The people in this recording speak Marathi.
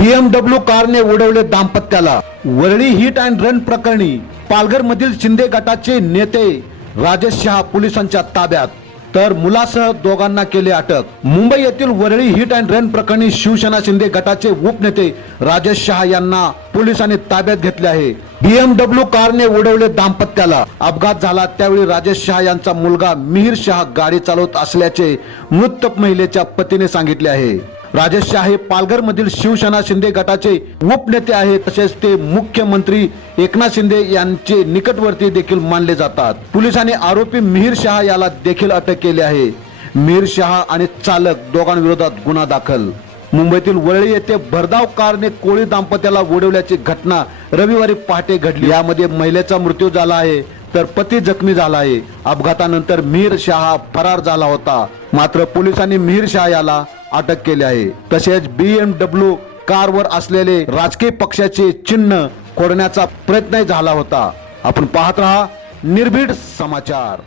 बीएमडब्ल्यू कारने उडवले दाम्पत्याला. वरळी हिट अँड रन प्रकरणी पालघर मधील शिंदे गटाचे नेते राजेश शहा पोलिसांच्या ताब्यात. तर मुलासह दोघांना केले अटक. मुंबई येथील वरळी हिट अँड रन प्रकरणी शिवसेना शिंदे गटाचे उपनेते राजेश शहा यांना पोलिसांनी ताब्यात घेतले आहे. बीएमडब्ल्यू कारने उडवले दाम्पत्याला. अपघात झाला त्यावेळी राजेश शहा यांचा मुलगा मिहिर शहा गाडी चालवत असल्याचे मृत महिलेच्या पतीने सांगितले आहे. राजेश शाह हे पालघर मधील शिवसेना शिंदे गटाचे उपनेते आहेत तसेच ते मुख्यमंत्री एकनाथ शिंदे यांचे निकटवर्ती देखील मानले जातात. पोलिसांनी आरोपी मिहिर शहा याला देखील अटक केली आहे. मिहिर शहा आणि चालक दोघांविरोधात गुन्हा दाखल. मुंबईतील वरळी येथे भरधाव कारने कोळी दाम्पत्याला उडवल्याची घटना रविवारी पहाटे घडली. यामध्ये महिलेचा मृत्यू झाला आहे तर पती जखमी झाला आहे. अपघातानंतर मिहिर शहा फरार झाला होता. मात्र पोलिसांनी मिहिर शहा याला अटक केली आहे. तसेच बीएमडब्ल्यू कारवर असलेले राजकीय पक्षाचे चिन्ह खोडण्याचा प्रयत्न झाला होता. आपण पाहत राहा निर्भीड समाचार.